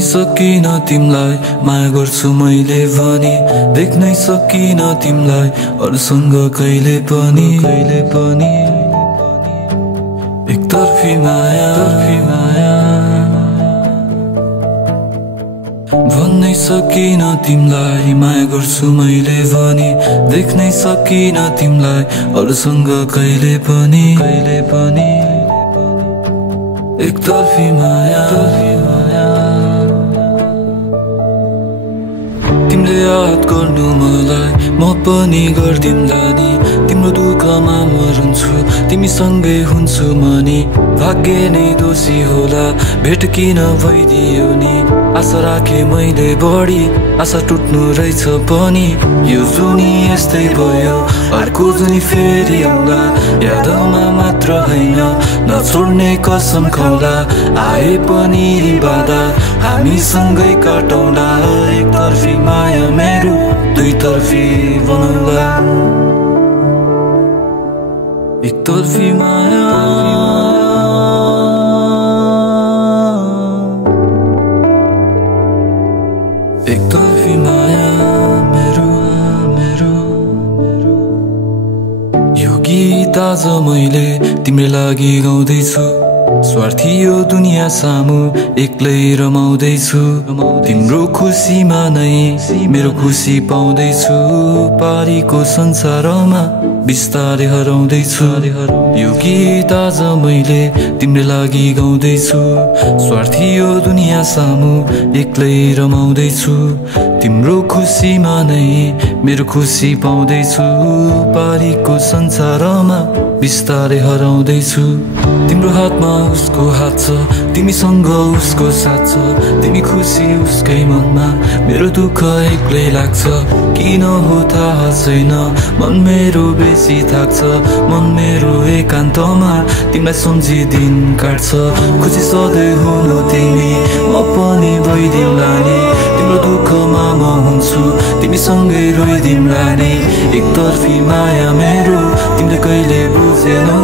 सकिन तिमलाई माया गर्छु मैले भनी, देख्नै सकिन तिमलाई अरूसँग कहिले पनि एकतर्फी माया भन्नै सकिन तिमलाई माया गर्छु मैले भनी, देख्नै सकिन तिमलाई अरूसँग कहिले पनि एकतर्फी माया। तिमीले याद गर्नु मलाई म पनि गर्दिम्ला नि, तिम्रो दुःखमा मरुन्छु तिमीसँगै हुन्छु म नि। भाग्य नै दोषी होला भेट किन भइदियो नि, आशा राखे मैले बढी आशा टुट्नु रहेछ पनि। यो जुनी यस्तै भयो अर्को जुनी फेरि आउला, यादमा मात्र होइन नछोड्ने कसम खौला। आए पनि बाधा हामी सँगै काटौँला, एकतर्फी माया मेरो दुईतर्फी बनौला। एकतर्फी माया एकतर्फी माया मेरो यो गीत आज मैले तिम्रो लागि गाउँदैछु। स्वार्थी यो दुनिया सामु एक्लै रमाउँदैछु, तिम्रो खुसीमा नै मेरो खुसी पाउँदैछु। पारीको संसारमा बिस्तारै हराउँदैछु, यो गीत आज मैले तिम्रो लागि गाउँदैछु। स्वार्थी यो दुनिया सामु एक्लै रमाउँदैछु, तिम्रो खुसीमा नै मेरो खुसी पाउँदैछु। पारीको संसारमा बिस्तारै हराउँदैछु, तिम्रो हातमा उसको हात छ, तिमीसँग उसको साथ छ। तिमी खुसी उसकै मनमा, मेरो दुःख एक्लै लाग्छ। किन हो थाहा छैन मन मेरो बेसी थाक्छ, मन मेरो एकान्तमा तिमीलाई सम्झी दिन काट्छ। खुसी सधैँ हुनु तिमी म पनि भइदिउँला नि, तिम्रो दुःखमा म हुन्छु तिमीसँगै रोइदिउँला नि। एकतर्फी माया मेरो तिमीले कहिले बुझेनौ,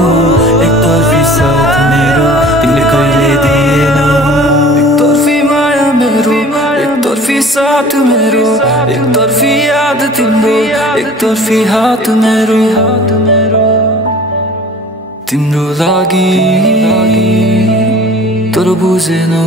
एकतर्फी साथ मेरो तिमीले कहिले दिएनौ। एकतर्फी माया मेरो एकतर्फी साथ मेरो, एकतर्फी याद तिम्रो एकतर्फी हात मेरो। तिम्रो लागि तर बुझेनौ